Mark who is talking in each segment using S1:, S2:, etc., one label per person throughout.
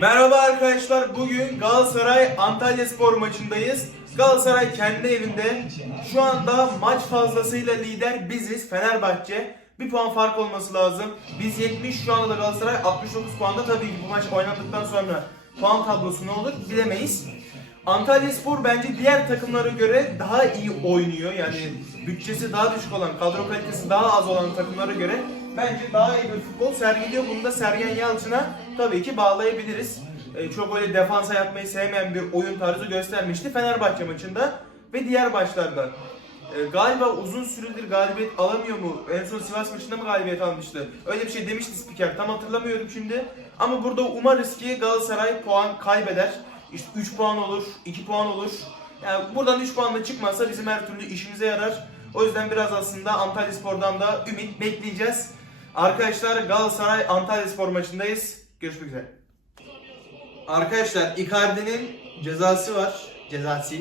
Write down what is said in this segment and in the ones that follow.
S1: Merhaba arkadaşlar. Bugün Galatasaray Antalya Spor maçındayız. Galatasaray kendi evinde. Şu anda maç fazlasıyla lider biziz. Fenerbahçe. Bir puan fark olması lazım. Biz 70 şu anda da Galatasaray 69 puanda. Tabii ki bu maç oynandıktan sonra puan tablosu ne olur bilemeyiz. Antalya Spor bence diğer takımlara göre daha iyi oynuyor. Yani bütçesi daha düşük olan, kadro kalitesi daha az olan takımlara göre bence daha iyi bir futbol sergiliyor. Bunu da Sergen Yalçın'a tabii ki bağlayabiliriz. Ee, çok öyle defansa yapmayı sevmeyen bir oyun tarzı göstermişti Fenerbahçe maçında ve diğer maçlarda. Ee, galiba uzun süredir galibiyet alamıyor mu? En son Sivas maçında mı galibiyet almıştı? Öyle bir şey demişti spiker. Tam hatırlamıyorum şimdi. Ama burada umarız ki Galatasaray puan kaybeder. İşte 3 puan olur, 2 puan olur. Yani buradan 3 puanla çıkmazsa bizim her türlü işimize yarar. O yüzden biraz aslında Antalya Spor'dan da ümit bekleyeceğiz. Arkadaşlar Galatasaray Antalya Spor maçındayız. Görüşmek üzere. Arkadaşlar Icardi'nin cezası var. Cezası.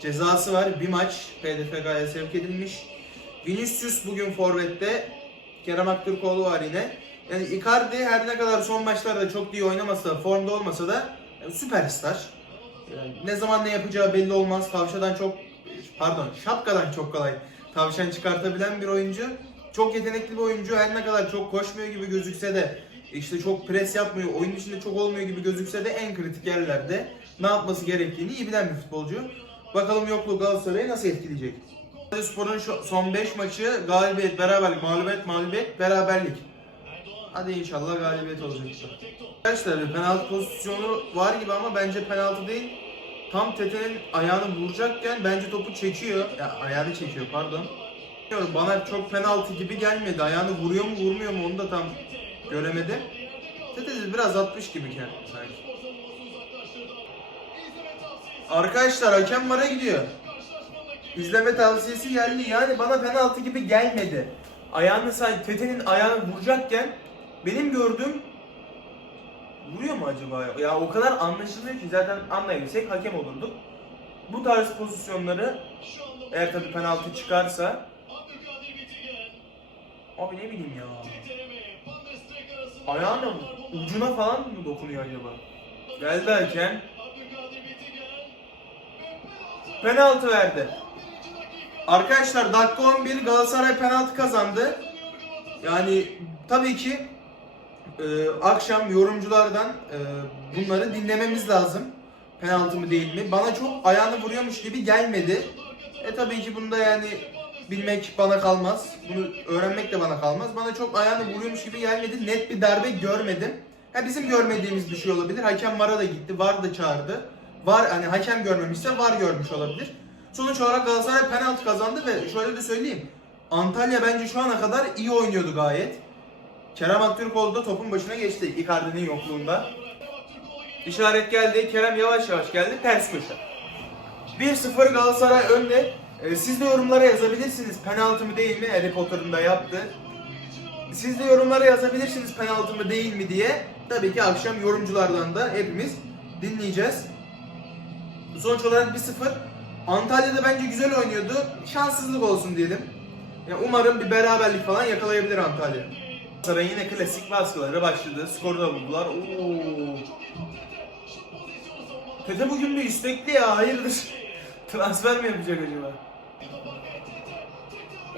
S1: Cezası var. Bir maç PDFK'ya sevk edilmiş. Vinicius bugün forvette. Kerem Aktürkoğlu var yine. Yani Icardi her ne kadar son maçlarda çok iyi oynamasa da, formda olmasa da yani süperstar. Yani ne zaman ne yapacağı belli olmaz. Tavşadan çok, pardon şapkadan çok kolay tavşan çıkartabilen bir oyuncu. Çok yetenekli bir oyuncu. Her ne kadar çok koşmuyor gibi gözükse de işte çok pres yapmıyor, oyun içinde çok olmuyor gibi gözükse de en kritik yerlerde ne yapması gerektiğini iyi bilen bir futbolcu. Bakalım yokluğu Galatasaray'ı nasıl etkileyecek? Spor'un son 5 maçı galibiyet, beraberlik, mağlubiyet, mağlubiyet, beraberlik. Hadi inşallah galibiyet olacak. Arkadaşlar bir penaltı pozisyonu var gibi ama bence penaltı değil. Tam Tete'nin ayağını vuracakken bence topu çekiyor. Ya ayağını çekiyor pardon. Bana çok penaltı gibi gelmedi. Ayağını vuruyor mu vurmuyor mu onu da tam göremedim. Tete biraz atmış gibi kendini sanki. Arkadaşlar hakem vara gidiyor. İzleme tavsiyesi geldi. Yani bana penaltı gibi gelmedi. Ayağını sanki Tete'nin ayağını vuracakken benim gördüğüm vuruyor mu acaba? Ya? ya o kadar anlaşılıyor ki zaten anlayabilsek hakem olurduk. Bu tarz pozisyonları eğer tabii penaltı çıkarsa Abi ne bileyim ya. Ayağının ucuna falan mı dokunuyor acaba? Geldi hakem. Penaltı verdi. Arkadaşlar dakika 11 Galatasaray penaltı kazandı. Yani tabii ki e, akşam yorumculardan e, bunları dinlememiz lazım. Penaltı mı değil mi? Bana çok ayağını vuruyormuş gibi gelmedi. E tabii ki bunda yani bilmek bana kalmaz. Bunu öğrenmek de bana kalmaz. Bana çok ayağını vuruyormuş gibi gelmedi. Net bir darbe görmedim. Ha bizim görmediğimiz bir şey olabilir. Hakem VAR'a da gitti. VAR da çağırdı. VAR hani hakem görmemişse VAR görmüş olabilir. Sonuç olarak Galatasaray penaltı kazandı ve şöyle de söyleyeyim. Antalya bence şu ana kadar iyi oynuyordu gayet. Kerem Aktürkoğlu da topun başına geçti Icardi'nin yokluğunda. İşaret geldi. Kerem yavaş yavaş geldi. Ters köşe. 1-0 Galatasaray önde. Ee, siz de yorumlara yazabilirsiniz. Penaltı mı değil mi? Harry Potter'ın da yaptı. Siz de yorumlara yazabilirsiniz penaltı mı değil mi diye. Tabii ki akşam yorumculardan da hepimiz dinleyeceğiz. Sonuç olarak 1-0. Antalya'da bence güzel oynuyordu. Şanssızlık olsun diyelim. Ya umarım bir beraberlik falan yakalayabilir Antalya. Sarayın yine klasik baskıları başladı. Skoru da buldular. Oo. Tete bugün bir istekli ya. Hayırdır? Transfer mi yapacak acaba?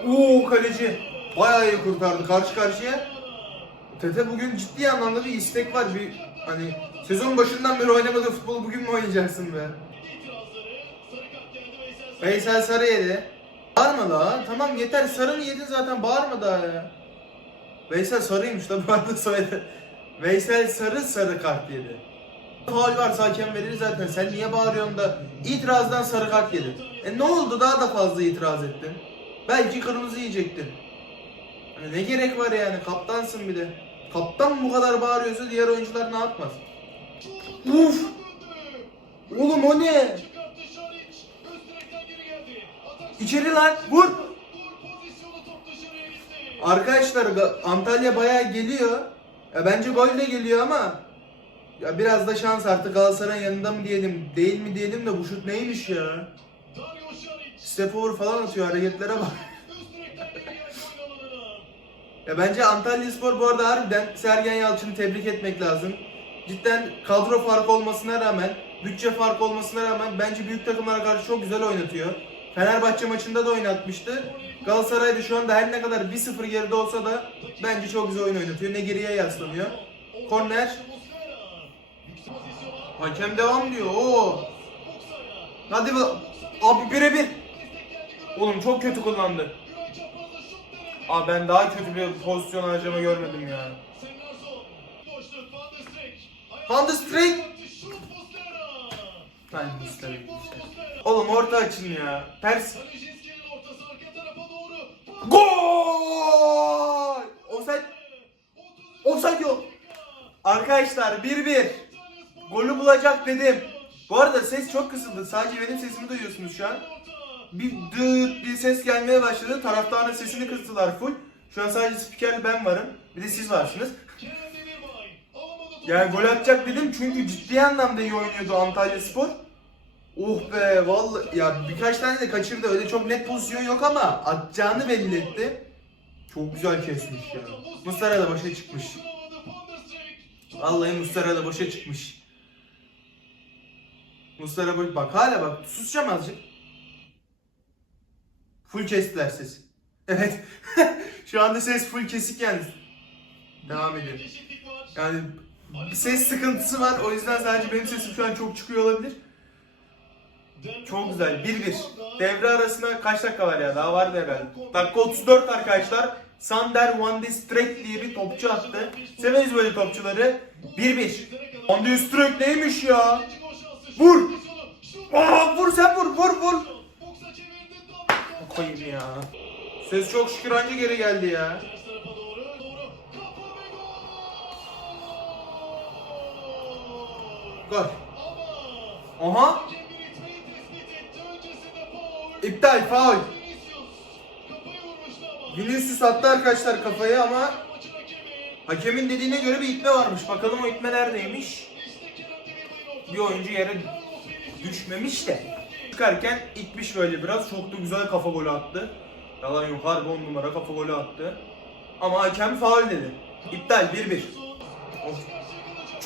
S1: Oo kaleci. Bayağı iyi kurtardı karşı karşıya. Tete bugün ciddi anlamda bir istek var. Bir hani sezon başından beri oynamadığı futbolu bugün mü oynayacaksın be? Veysel Sarı yedi. Bağırma daha. Tamam yeter. Sarını yedin zaten. Bağırma daha ya. Veysel Sarı'ymış da bu arada söyledi. Veysel Sarı sarı kart yedi. Faul varsa hakem verir zaten. Sen niye bağırıyorsun da itirazdan sarı kart yedin. E ne oldu daha da fazla itiraz ettin. Belki kırmızı yiyecektin. Hani ne gerek var yani kaptansın bir de. Kaptan bu kadar bağırıyorsa diğer oyuncular ne yapmaz? Uf! Oğlum o ne? İçeri lan vur! Arkadaşlar Antalya bayağı geliyor. Ya bence gol de geliyor ama ya biraz da şans artık Galatasaray'ın yanında mı diyelim, değil mi diyelim de bu şut neymiş ya? Step falan atıyor hareketlere bak. ya bence Antalya Spor bu arada harbiden Sergen Yalçın'ı tebrik etmek lazım. cidden kadro farkı olmasına rağmen, bütçe farkı olmasına rağmen bence büyük takımlara karşı çok güzel oynatıyor. Fenerbahçe maçında da oynatmıştı. Galatasaray da şu anda her ne kadar 1-0 geride olsa da bence çok güzel oyun oynatıyor. Ne geriye yaslanıyor. Korner. Hakem devam diyor. Oo. Hadi be. Abi birebir. Oğlum çok kötü kullandı. Abi ben daha kötü bir pozisyon harcama görmedim ya. Van de Streek. Ben isterim işte. Oğlum orta açın ya. Ters. Gol! Offside. Offside yok. Arkadaşlar 1-1. Golü bulacak dedim. Bu arada ses çok kısıldı. Sadece benim sesimi duyuyorsunuz şu an. Bir dıt bir ses gelmeye başladı. Taraftarın sesini kıstılar full. Şu an sadece spikerli ben varım. Bir de siz varsınız. Yani gol atacak dedim çünkü ciddi anlamda iyi oynuyordu Antalya Spor. Oh be vallahi ya birkaç tane de kaçırdı. Öyle çok net pozisyon yok ama atacağını belli etti. Çok güzel kesmiş ya. Muslera da başa çıkmış. Vallahi Muslera da boşa çıkmış. Muslera boş... Bak hala bak susacağım azıcık. Full kestiler sesi. Evet. Şu anda ses full kesik yani. Devam ediyor. Yani ses sıkıntısı var. O yüzden sadece benim sesim şu an çok çıkıyor olabilir. Çok güzel. 1-1. Devre arasında kaç dakika var ya? Daha vardı herhalde. Dakika 34 arkadaşlar. Sander Van de Streek diye bir topçu attı. Severiz böyle topçuları. 1-1. Van de Streek neymiş ya? Vur! Aa, vur sen vur vur vur. Koyayım ya. Ses çok şükür anca geri geldi ya. Gol. Aha. İptal, faul. Vinicius attı arkadaşlar kafayı ama hakemin dediğine göre bir itme varmış. Bakalım o itme neredeymiş? Bir oyuncu yere düşmemiş de. Çıkarken itmiş böyle biraz. Çok da güzel kafa golü attı. Yalan yok harbi on numara kafa golü attı. Ama hakem faul dedi. İptal 1-1. Of.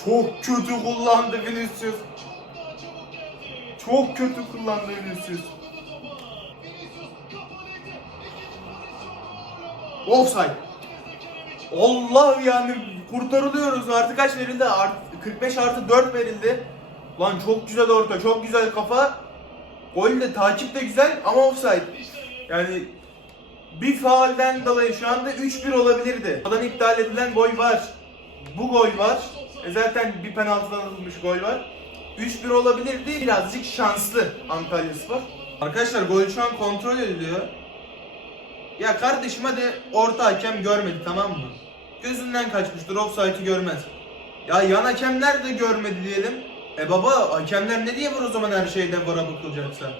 S1: Çok kötü kullandı Vinicius. Çok kötü kullandı Vinicius. Offside. Allah yani kurtarılıyoruz. Artı kaç verildi? Art, 45 artı 4 verildi. Lan çok güzel orta, çok güzel kafa. Gol de takip de güzel ama offside. Yani bir faulden dolayı şu anda 3-1 olabilirdi. Oradan iptal edilen gol var. Bu gol var. E zaten bir penaltıdan atılmış gol var. 3-1 olabilirdi. Birazcık şanslı Antalya Spor. Arkadaşlar gol şu an kontrol ediliyor. Ya kardeşim hadi orta hakem görmedi tamam mı? Gözünden kaçmıştır offside'ı görmez. Ya yan hakemler de görmedi diyelim. E baba hakemler ne diye var o zaman her şeyden vara bakılacaksa?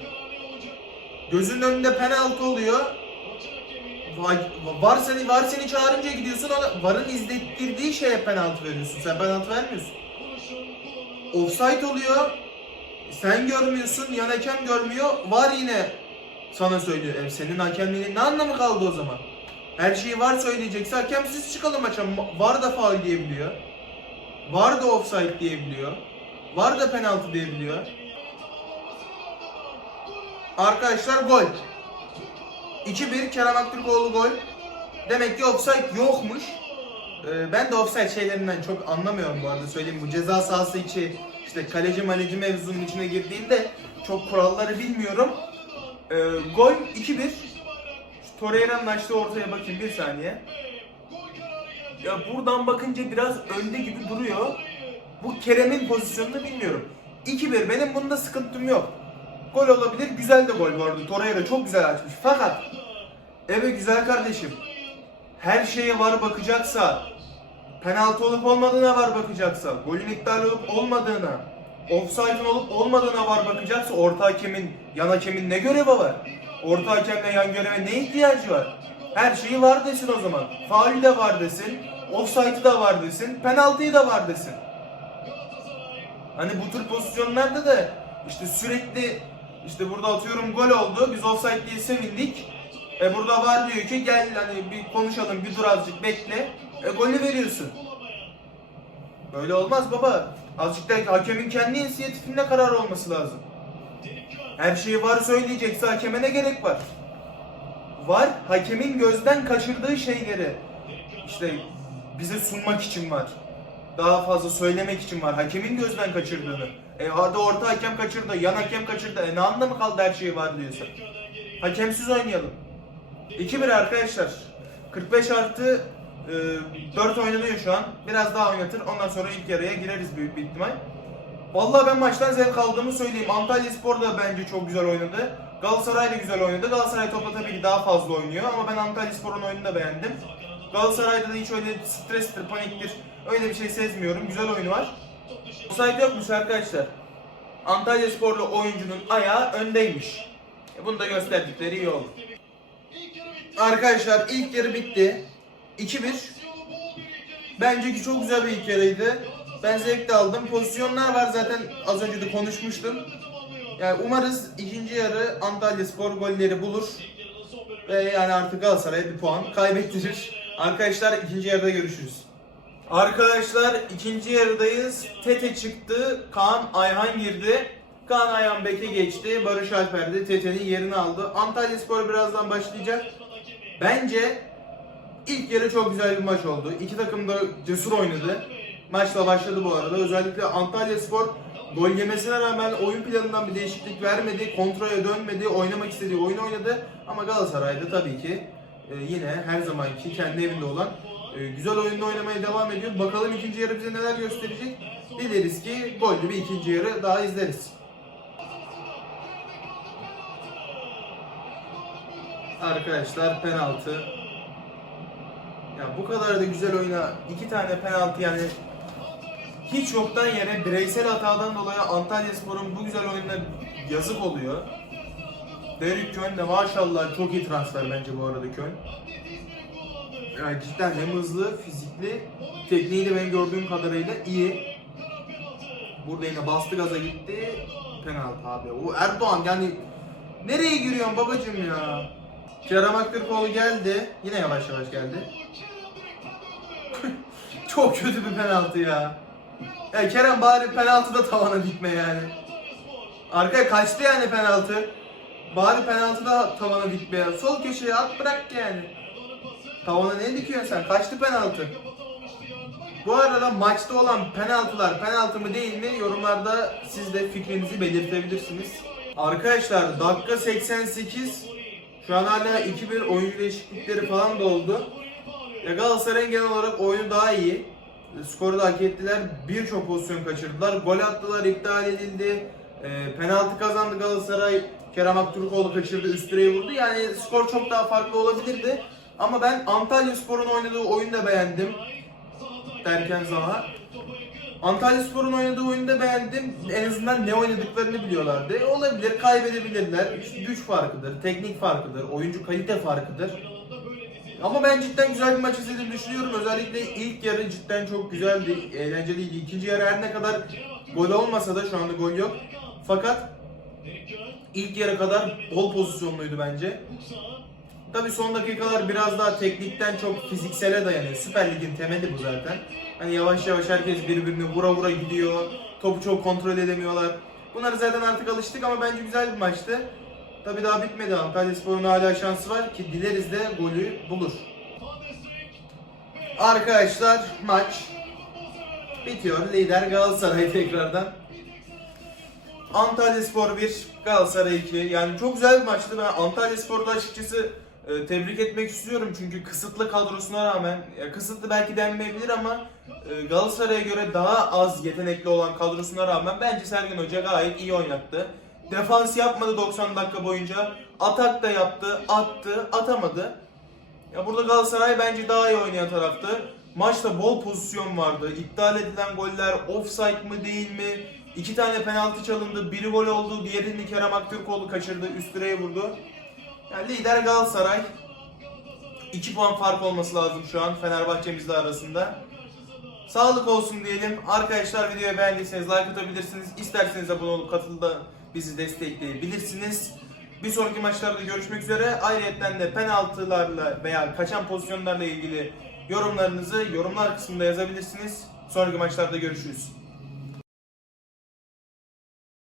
S1: Gözünün önünde penaltı oluyor. Var, seni var seni çağırınca gidiyorsun ona varın izlettirdiği şeye penaltı veriyorsun. Sen penaltı vermiyorsun. Offside oluyor. Sen görmüyorsun, yan hakem görmüyor. Var yine sana söylüyor. E senin hakemliğinin ne anlamı kaldı o zaman? Her şeyi var söyleyecekse hakemsiz çıkalım maça. Var da faul diyebiliyor. Var da offside diyebiliyor. Var da penaltı diyebiliyor. Arkadaşlar gol. 2-1 Kerem Aktürkoğlu gol. Demek ki offside yokmuş. Ee, ben de offside şeylerinden çok anlamıyorum bu arada söyleyeyim. Bu ceza sahası içi işte kaleci maleci mevzunun içine girdiğinde çok kuralları bilmiyorum. Ee, gol 2-1. Şu Torreira'nın açtığı ortaya bakayım bir saniye. Ya buradan bakınca biraz önde gibi duruyor. Bu Kerem'in pozisyonunu bilmiyorum. 2-1 benim bunda sıkıntım yok. Gol olabilir. Güzel de gol vardı. Torreira çok güzel açmış. Fakat evet güzel kardeşim. Her şeye var bakacaksa, penaltı olup olmadığına var bakacaksa, golün iptal olup olmadığına, offside'ın olup olmadığına var bakacaksa orta hakemin, yan hakemin ne görevi var? Orta hakemle yan göreve ne ihtiyacı var? Her şeyi var desin o zaman. Faul de var desin, offside'ı da var desin, penaltıyı da var desin. Hani bu tür pozisyonlarda da işte sürekli işte burada atıyorum gol oldu. Biz offside diye sevindik. E burada var diyor ki gel hani bir konuşalım bir dur azıcık bekle. E golü veriyorsun. Böyle olmaz baba. Azıcık da hakemin kendi inisiyatifinde karar olması lazım. Her şeyi var söyleyecekse hakeme ne gerek var? Var hakemin gözden kaçırdığı şeyleri işte bize sunmak için var. Daha fazla söylemek için var. Hakemin gözden kaçırdığını. E hadi orta hakem kaçırdı, yan hakem kaçırdı. E ne anlamı kaldı her şey var diyorsa. Hakemsiz oynayalım. 2-1 arkadaşlar. 45 artı e, 4 oynanıyor şu an. Biraz daha oynatır. Ondan sonra ilk yarıya gireriz büyük bir ihtimal. Vallahi ben maçtan zevk aldığımı söyleyeyim. Antalya Spor da bence çok güzel oynadı. Galatasaray da güzel oynadı. Galatasaray topla tabii ki daha fazla oynuyor ama ben Antalya Spor'un oyununu da beğendim. Galatasaray'da da hiç öyle strestir, paniktir öyle bir şey sezmiyorum. Güzel oyunu var. Offside yokmuş arkadaşlar. Antalya Sporlu oyuncunun ayağı öndeymiş. E bunu da gösterdikleri iyi oldu. Arkadaşlar ilk yarı bitti. 2-1. Bence ki çok güzel bir ilk yarıydı. Ben zevk de aldım. Pozisyonlar var zaten az önce de konuşmuştum. Yani umarız ikinci yarı Antalya Spor golleri bulur. Ve yani artık Galatasaray'a bir puan kaybettirir. Arkadaşlar ikinci yarıda görüşürüz. Arkadaşlar ikinci yarıdayız. Tete çıktı. Kaan Ayhan girdi. Kaan Ayhan beke geçti. Barış Alper de Tete'nin yerini aldı. Antalya Spor birazdan başlayacak. Bence ilk yarı çok güzel bir maç oldu. İki takım da cesur oynadı. Maçla başladı bu arada. Özellikle Antalya Spor gol yemesine rağmen oyun planından bir değişiklik vermedi. Kontrole dönmedi. Oynamak istediği oyunu oynadı. Ama Galatasaray'da tabii ki e, yine her zamanki kendi evinde olan e, güzel oyunda oynamaya devam ediyor. Bakalım ikinci yarı bize neler gösterecek. Dileriz ki gollü bir ikinci yarı daha izleriz. Arkadaşlar penaltı. Ya bu kadar da güzel oyuna iki tane penaltı yani hiç yoktan yere bireysel hatadan dolayı Antalya Spor'un bu güzel oyununa yazık oluyor. Derek Kön de maşallah çok iyi transfer bence bu arada Kön. Yani cidden hem hızlı, fizikli, tekniği de ben gördüğüm kadarıyla iyi. Burada yine bastı gaza gitti. Penaltı abi. O Erdoğan yani nereye giriyorsun babacım ya? Kerem Aktürkoğlu geldi. Yine yavaş yavaş geldi. Çok kötü bir penaltı ya. Ya Kerem bari penaltıda tavana dikme yani. Arkaya kaçtı yani penaltı. Bari penaltıda tavana dikme ya. Sol köşeye at bırak yani. Tavana ne dikiyorsun sen? Kaçtı penaltı. Bu arada maçta olan penaltılar penaltı mı değil mi yorumlarda siz de fikrinizi belirtebilirsiniz. Arkadaşlar dakika 88 şu an hala 2-1 oyuncu değişiklikleri falan da oldu. Ya Galatasaray'ın genel olarak oyunu daha iyi. Skoru da hak ettiler. Birçok pozisyon kaçırdılar. Gol attılar, iptal edildi. E, penaltı kazandı Galatasaray. Kerem Aktürkoğlu kaçırdı, üst vurdu. Yani skor çok daha farklı olabilirdi. Ama ben Antalya Spor'un oynadığı oyunu da beğendim. Derken Zaha. Antalya Spor'un oynadığı oyunu da beğendim. En azından ne oynadıklarını biliyorlardı. E, Olabilir, kaybedebilirler. Güç farkıdır, teknik farkıdır, oyuncu kalite farkıdır. Ama ben cidden güzel bir maç izlediğimi düşünüyorum. Özellikle ilk yarı cidden çok güzeldi, eğlenceliydi. İkinci yarı her ne kadar gol olmasa da şu anda gol yok. Fakat ilk yarı kadar bol pozisyonluydu bence. Tabi son dakikalar biraz daha teknikten çok fiziksele dayanıyor. Süper Lig'in temeli bu zaten. Hani yavaş yavaş herkes birbirini vura vura gidiyor. Topu çok kontrol edemiyorlar. Bunları zaten artık alıştık ama bence güzel bir maçtı. Tabi daha bitmedi. Antalya Spor'un hala şansı var ki dileriz de golü bulur. Arkadaşlar maç bitiyor. Lider Galatasaray tekrardan. Antalya Spor 1, Galatasaray 2. Yani çok güzel bir maçtı. Ben Antalya Spor'da açıkçası e, tebrik etmek istiyorum. Çünkü kısıtlı kadrosuna rağmen, ya kısıtlı belki denmeyebilir ama e, Galatasaray'a göre daha az yetenekli olan kadrosuna rağmen bence Sergen Hoca gayet iyi oynattı. Defans yapmadı 90 dakika boyunca. Atak da yaptı, attı, atamadı. Ya burada Galatasaray bence daha iyi oynayan taraftı. Maçta bol pozisyon vardı. İptal edilen goller offside mı değil mi? İki tane penaltı çalındı. Biri gol oldu. Diğerini Kerem Aktürkoğlu kaçırdı. Üst direğe vurdu. Yani lider Galatasaray. 2 puan fark olması lazım şu an Fenerbahçe'mizle arasında. Sağlık olsun diyelim. Arkadaşlar videoyu beğendiyseniz like atabilirsiniz. İsterseniz abone olup katılda bizi destekleyebilirsiniz. Bir sonraki maçlarda görüşmek üzere. Ayrıca de penaltılarla veya kaçan pozisyonlarla ilgili yorumlarınızı yorumlar kısmında yazabilirsiniz. Sonraki maçlarda görüşürüz.